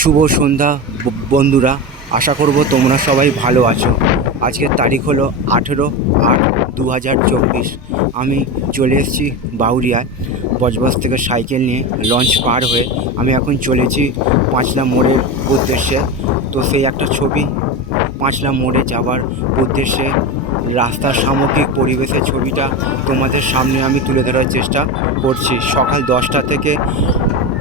শুভ সন্ধ্যা বন্ধুরা। আশা করব তোমরা সবাই ভালো আছো। আজকের তারিখ হলো আঠেরো আট দু হাজার চব্বিশ। আমি চলে এসেছি বাউরিয়ায়, বজবজ থেকে সাইকেল নিয়ে লঞ্চ পার হয়ে। আমি এখন চলেছি পাঁচলা মোড়ের উদ্দেশ্যে। তো সেই একটা ছবি, পাঁচলা মোড়ে যাওয়ার উদ্দেশ্যে। রাস্তার সামগ্রিক পরিবেশের ছবিটা তোমাদের সামনে আমি তুলে ধরার চেষ্টা করছি। সকাল দশটা থেকে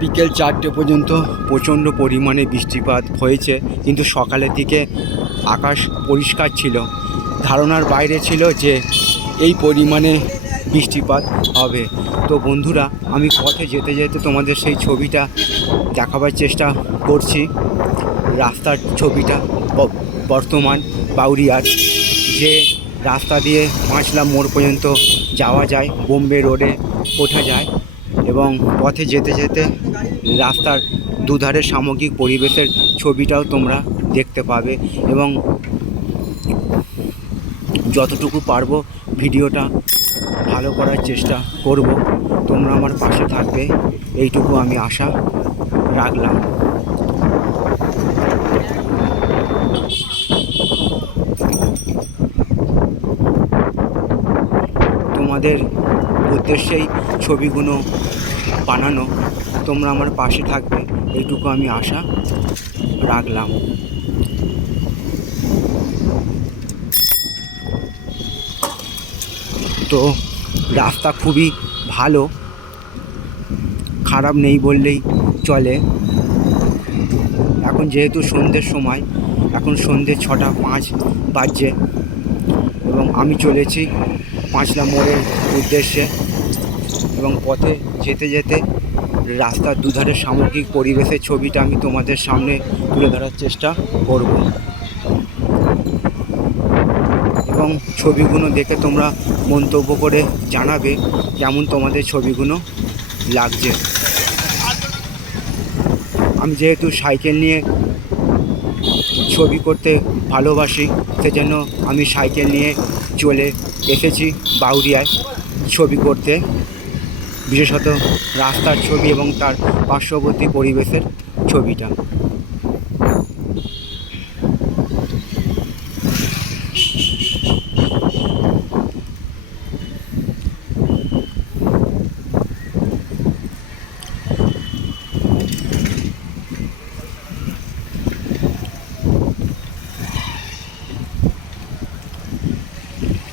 বিকেল চারটে পর্যন্ত প্রচণ্ড পরিমাণে বৃষ্টিপাত হয়েছে, কিন্তু সকালের দিকে আকাশ পরিষ্কার ছিল। ধারণার বাইরে ছিল যে এই পরিমাণে বৃষ্টিপাত হবে। তো বন্ধুরা, আমি পথে যেতে যেতে তোমাদের সেই ছবিটা দেখাবার চেষ্টা করছি। রাস্তার ছবিটা বর্তমান বাউরিয়ার, যে রাস্তা দিয়ে পাঁচলা মোড় পর্যন্ত যাওয়া যায়, বোম্বে রোডে ওঠা যায় এবং পথে যেতে যেতে রাস্তার দুধারে সামগ্রিক পরিবেশের ছবিটাও তোমরা দেখতে পাবে এবং যতটুকু পারব ভিডিওটা ভালো করার চেষ্টা করব। তোমরা আমার পাশে থাকবে। এইটুকু আমি আশা রাখলাম। তোমাদের উদ্দেশ্যেই ছবিগুলো বানানো তোমরা আমার পাশে থাকবে। এইটুকু আমি আশা রাখলাম। তো রাস্তা খুবই ভালো। খারাপ নেই বললেই চলে। এখন যেহেতু সন্ধ্যের সময়, এখন সন্ধ্যে ছটা পাঁচ বাজছে এবং আমি চলেছি পাঁচলা মোড়ের উদ্দেশ্যে এবং পথে যেতে যেতে রাস্তার দুধারে সামগ্রিক পরিবেশের ছবিটা আমি তোমাদের সামনে তুলে ধরার চেষ্টা করব। এবং ছবিগুলো দেখে তোমরা মন্তব্য করে জানাবে কেমন তোমাদের ছবিগুলো লাগছে। আমি যেহেতু সাইকেল নিয়ে ছবি করতে ভালোবাসি, সেজন্য আমি সাইকেল নিয়ে চলে এসেছি বাউরিয়ায় ছবি করতে। বিশেষত রাস্তার ছবি এবং তার পার্শ্ববর্তী পরিবেশের ছবিটা।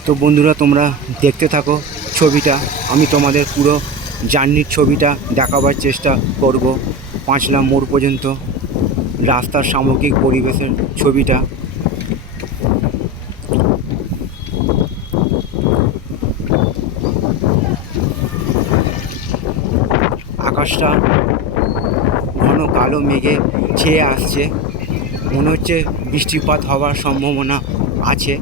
তো বন্ধুরা, তোমরা দেখতে থাকো ছবিটা। আমি তোমাদের পুরো জার্নির ছবিটা দেখাবার চেষ্টা করব। পাঁচলা মোড় পর্যন্ত। রাস্তার সামগ্রিক পরিবেশের ছবিটা। আকাশটা ঘন কালো মেঘে ছেয়ে আসছে। মনে হচ্ছে বৃষ্টিপাত হওয়ার সম্ভাবনা আছে।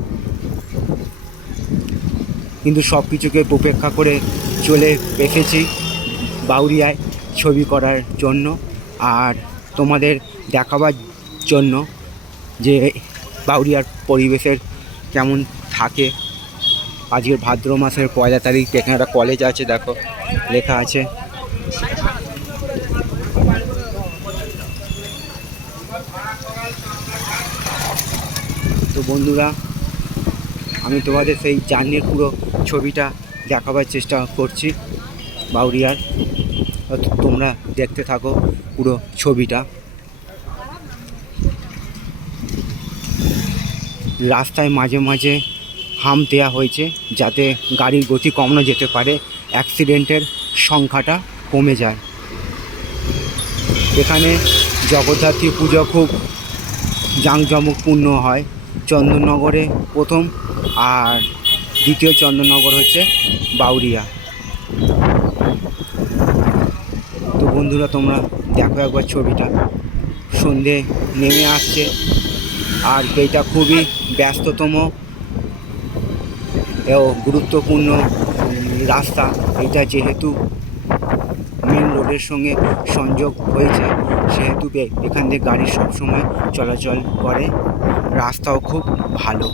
কিন্তু সব কিছুকে উপেক্ষা করে চলে এসেছি বাউরিয়ায় ছবি করার জন্য আর তোমাদের দেখাবার জন্য যে বাউরিয়ার পরিবেশের কেমন থাকে। আজকের ভাদ্র মাসের পয়লা তারিখ, এখানে একটা কলেজ আছে, দেখো, লেখা আছে। তো বন্ধুরা, আমি তোমাদের সেই জার্নির পুরো ছবিটা দেখাবার চেষ্টা করছি বাউরিয়ার। তোমরা দেখতে থাকো পুরো ছবিটা। রাস্তায় মাঝে মাঝে হাম দেওয়া হয়েছে যাতে গাড়ির গতি কমানো যেতে পারে, অ্যাক্সিডেন্টের সংখ্যাটা কমে যায়। এখানে জগদ্ধাত্রী পুজো খুব জাঁকজমকপূর্ণ হয়। চন্দননগরে প্রথম আর দ্বিতীয় চন্দননগর হচ্ছে বাউরিয়া। তো বন্ধুরা, তোমরা দেখো একবার ছবিটা। সন্ধে নেমে আসছে, আর এইটা খুবই ব্যস্ততম ও গুরুত্বপূর্ণ রাস্তা। এটা যেহেতু মেন রোডের সঙ্গে সংযোগ হয়েছে, সেহেতু এখান দিয়ে গাড়ি সবসময় চলাচল করে। রাস্তাও খুব ভালো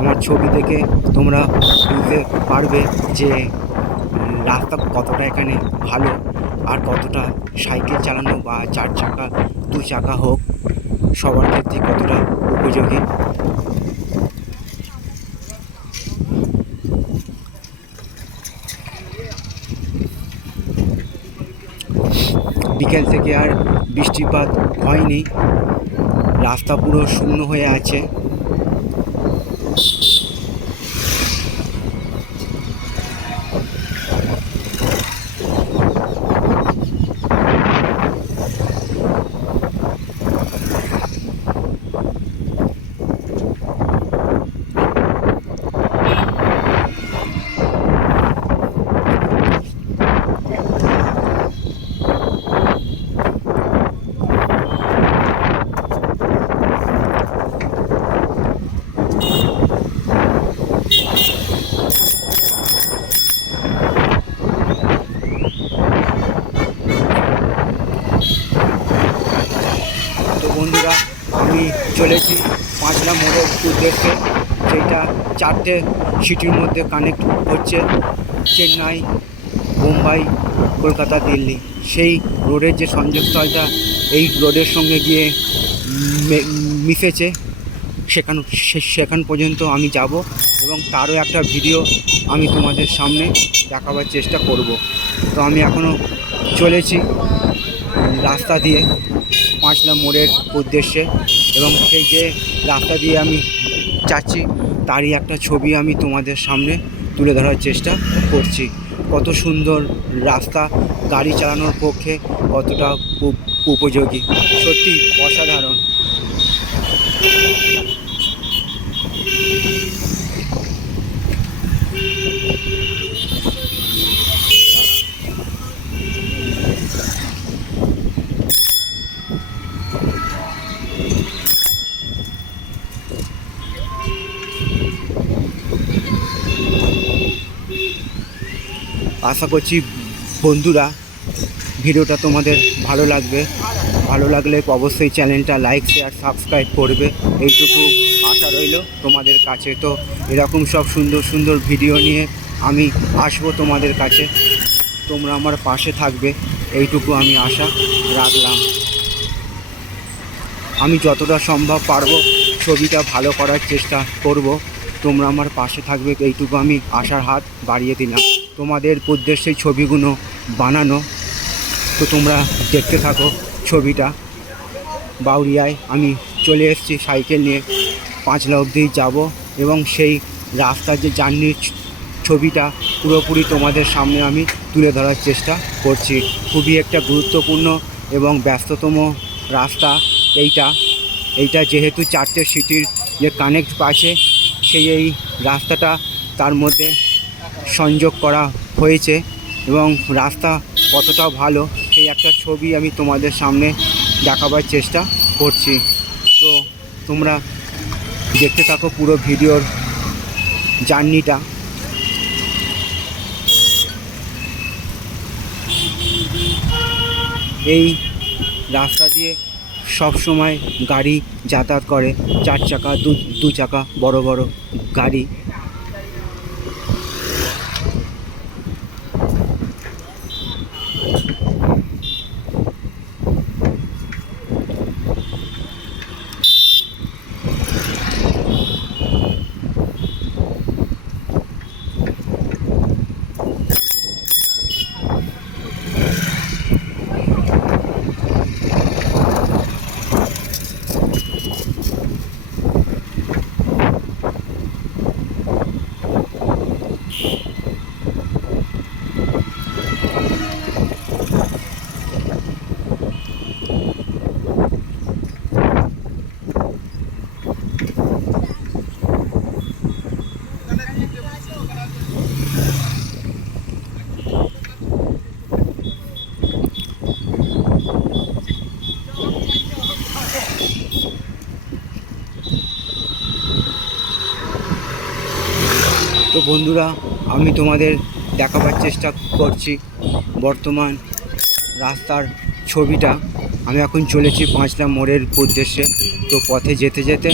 আমার ছবি দেখে তোমরা বুঝতে পারবে যে রাস্তা কতটা এখানে ভালো আর কতটা সাইকেল চালানো বা চার চাকা, দু চাকা হোক, সবার ক্ষেত্রে কতটা উপযোগী। বিকেল থেকে আর বৃষ্টিপাত হয়নি। রাস্তা পুরো শূন্য হয়ে আছে তো বন্ধুরা আমি চলেছি পাঁচলা মোড়ের উদ্দেশ্যে যেটা চারটে সিটির মধ্যে কানেক্ট হচ্ছে, চেন্নাই, মুম্বাই, কলকাতা, দিল্লি। সেই রোডের যে সংযোগস্থলটা, এই রোডের সঙ্গে গিয়ে মিশেছে। সেখান সেখান পর্যন্ত আমি যাব এবং তারও একটা ভিডিও আমি তোমাদের সামনে দেখাবার চেষ্টা করব। তো আমি এখনও চলেছি রাস্তা দিয়ে, পাঁচলা মোড়ের উদ্দেশ্যে এবং সেই যে রাস্তা দিয়ে আমি যাচ্ছি তারই একটা ছবি আমি তোমাদের সামনে তুলে ধরার চেষ্টা করছি। কত সুন্দর রাস্তা, গাড়ি চালানোর পক্ষে কতটা উপযোগী। সত্যি অসাধারণ। আশা করছি বন্ধুরা ভিডিওটা তোমাদের ভালো লাগবে। ভালো লাগলে অবশ্যই চ্যানেলটা লাইক শেয়ার সাবস্ক্রাইব করবে। এইটুকু আশা রইল। তোমাদের কাছে তো এরকম সব সুন্দর সুন্দর ভিডিও নিয়ে আমি আসব তোমাদের কাছে। তোমরা আমার পাশে থাকবে। এইটুকু আমি আশা রাখলাম। আমি যতটা সম্ভব পারব ছবিটা ভালো করার চেষ্টা করব। তোমরা আমার পাশে থাকবে। এইটুকু আমি আশার হাত বাড়িয়ে দিলাম। তোমাদের উদ্দেশ্যে ছবিগুলো বানানো। তো তোমরা দেখতে থাকো ছবিটা। বাউরিয়ায় আমি চলে এসেছি সাইকেল নিয়ে। পাঁচলা অবধি যাব এবং সেই রাস্তার যে জার্নির ছবিটা পুরোপুরি তোমাদের সামনে আমি তুলে ধরার চেষ্টা করছি। খুবই একটা গুরুত্বপূর্ণ এবং ব্যস্ততম রাস্তা এইটা। এইটা যেহেতু চারটে সিটির যে কানেক্ট আছে, সেই এই রাস্তাটা তার মধ্যে সংযোগ করা হয়েছে এবং রাস্তা কতটা ভালো সেই একটা ছবি আমি তোমাদের সামনে দেখাবার চেষ্টা করছি। তো তোমরা দেখতে থাকো পুরো ভিডিওর জার্নিটা। এই রাস্তা দিয়ে সব সময় গাড়ি যাতায়াত করে, চার চাকা, দু চাকা, বড় বড় গাড়ি। তো বন্ধুরা, আমি তোমাদের দেখাবার চেষ্টা করছি। বর্তমান রাস্তার ছবিটা। আমি এখন চলেছি পাঁচলা মোড়ের উদ্দেশ্যে। তো পথে যেতে যেতে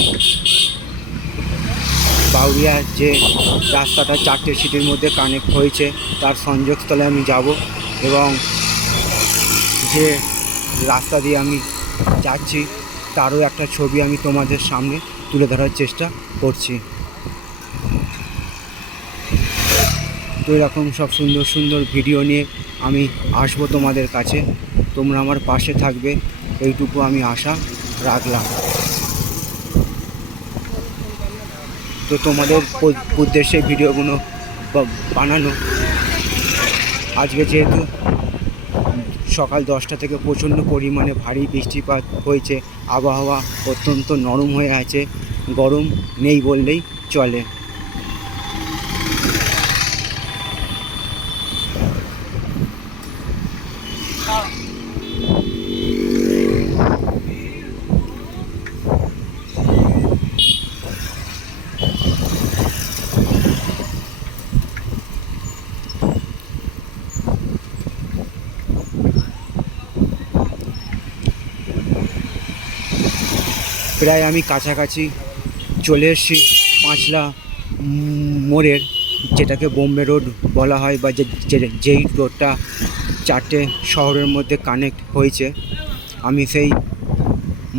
বাউরিয়া যে রাস্তাটা চারটে সিটির মধ্যে কানেক্ট হয়েছে, তার সংযোগস্থলে আমি যাব এবং যে রাস্তা দিয়ে আমি যাচ্ছি, তারও একটা ছবি আমি তোমাদের সামনে তুলে ধরার চেষ্টা করছি। তো এরকম সব সুন্দর সুন্দর ভিডিও নিয়ে আমি আসব তোমাদের কাছে। তোমরা আমার পাশে থাকবে। এইটুকু আমি আশা রাখলাম। তো তোমাদের উদ্দেশ্যে ভিডিওগুলো বানানো। আজকে যেহেতু সকাল দশটা থেকে প্রচণ্ড পরিমাণে ভারী বৃষ্টিপাত হয়েছে। আবহাওয়া অত্যন্ত নরম হয়ে আছে। গরম নেই বললেই চলে। প্রায় আমি কাছাকাছি চলে এসেছি পাঁচলা মোড়ের, যেটাকে বোম্বে রোড বলা হয় বা যেই রোডটা চারটে শহরের মধ্যে কানেক্ট হয়েছে। আমি সেই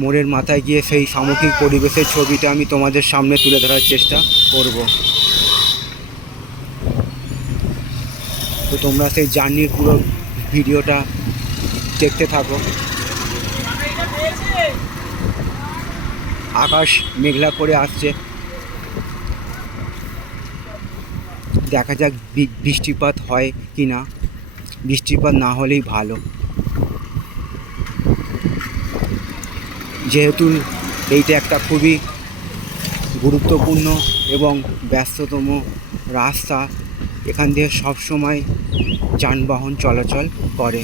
মোড়ের মাথায় গিয়ে সেই সামগ্রিক পরিবেশের ছবিটা আমি তোমাদের সামনে তুলে ধরার চেষ্টা করব। তো তোমরা সেই জার্নির পুরো ভিডিওটা দেখতে থাকো। আকাশ মেঘলা করে আসছে। দেখা যাক বৃষ্টিপাত হয় কি না বৃষ্টিপাত না হলেই ভালো। যেহেতু এইটা একটা খুবই গুরুত্বপূর্ণ এবং ব্যস্ততম রাস্তা, এখান দিয়ে সবসময় যানবাহন চলাচল করে।